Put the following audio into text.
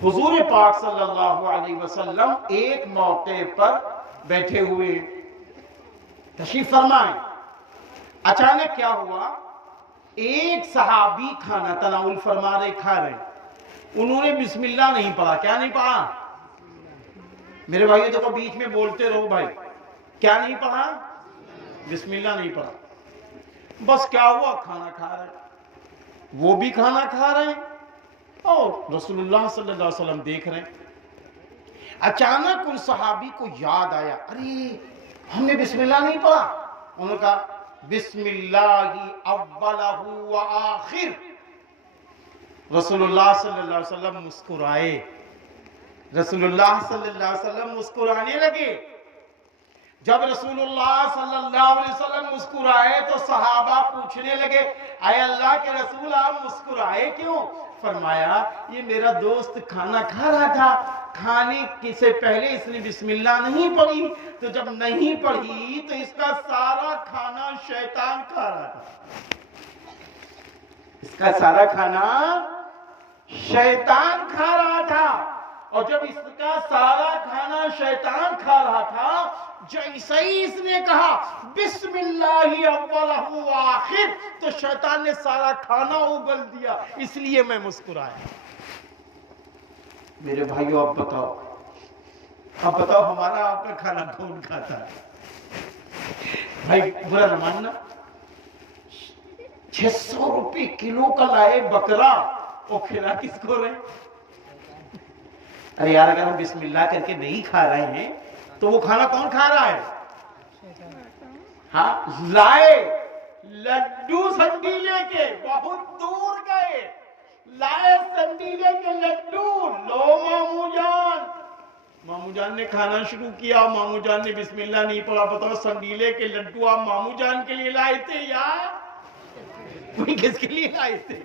हुजूर पाक सल्लल्लाहु अलैहि वसल्लम एक मौके पर बैठे हुए तशरीफ फरमाए। अचानक क्या हुआ, एक सहाबी खाना तनाउल फरमा रहे, खा रहे, उन्होंने बिस्मिल्लाह नहीं पढ़ा। क्या नहीं पढ़ा मेरे भाई? देखो बीच में बोलते रहो भाई। क्या नहीं पढ़ा? बिस्मिल्लाह नहीं पढ़ा। बस क्या हुआ, खाना खा रहे, वो भी खाना खा रहे और रसूलुल्लाह सल्लल्लाहु अलैहि वसल्लम देख रहे हैं। अचानक उन सहाबी को याद आया, अरे हमने बिस्मिल्लाह नहीं पढ़ा। उन्होंने कहा बिस्मिल्लाहि अव्वलहु व आखिर। रसूलुल्लाह सल्लल्लाहु अलैहि वसल्लम मुस्कुराए। रसूलुल्लाह सल्लल्लाहु अलैहि वसल्लम मुस्कुराने लगे। जब रसूलुल्लाह सल्लल्लाहु अलैहि वसल्लम मुस्कुराए तो सहाबा पूछने लगे, आए अल्लाह के रसूल आप मुस्कुराए क्यों? फरमाया, ये मेरा दोस्त खाना खा रहा था, खाने से पहले इसने बिस्मिल्लाह नहीं पढ़ी, तो जब नहीं पढ़ी तो इसका सारा खाना शैतान खा रहा था। इसका सारा खाना शैतान खा रहा था, और जब इसका सारा खाना शैतान खा रहा था, जैसे ही इसने कहा बिस्मिल्लाहि अव्वलहु व आखिर, तो शैतान ने सारा खाना उगल दिया। इसलिए मैं मुस्कुराया। मेरे भाइयों अब बताओ हमारा आपका खाना कौन खाता है? भाई बुरा न मानना, 600 रुपए किलो का लाए बकरा, वो खिला किसको रहे? अरे यार, अगर हम बिस्मिल्लाह करके नहीं खा रहे हैं तो वो खाना कौन खा रहा है? हाँ, लाए लड्डू संडीले के, बहुत दूर गए, लाए संडीले के लड्डू। लो मामू जान ने खाना शुरू किया, मामू जान ने बिस्मिल्लाह नहीं पढ़ा। बताओ, संडीले के लड्डू आप मामू जान के लिए लाए थे या कोई किसके लिए लाए थे?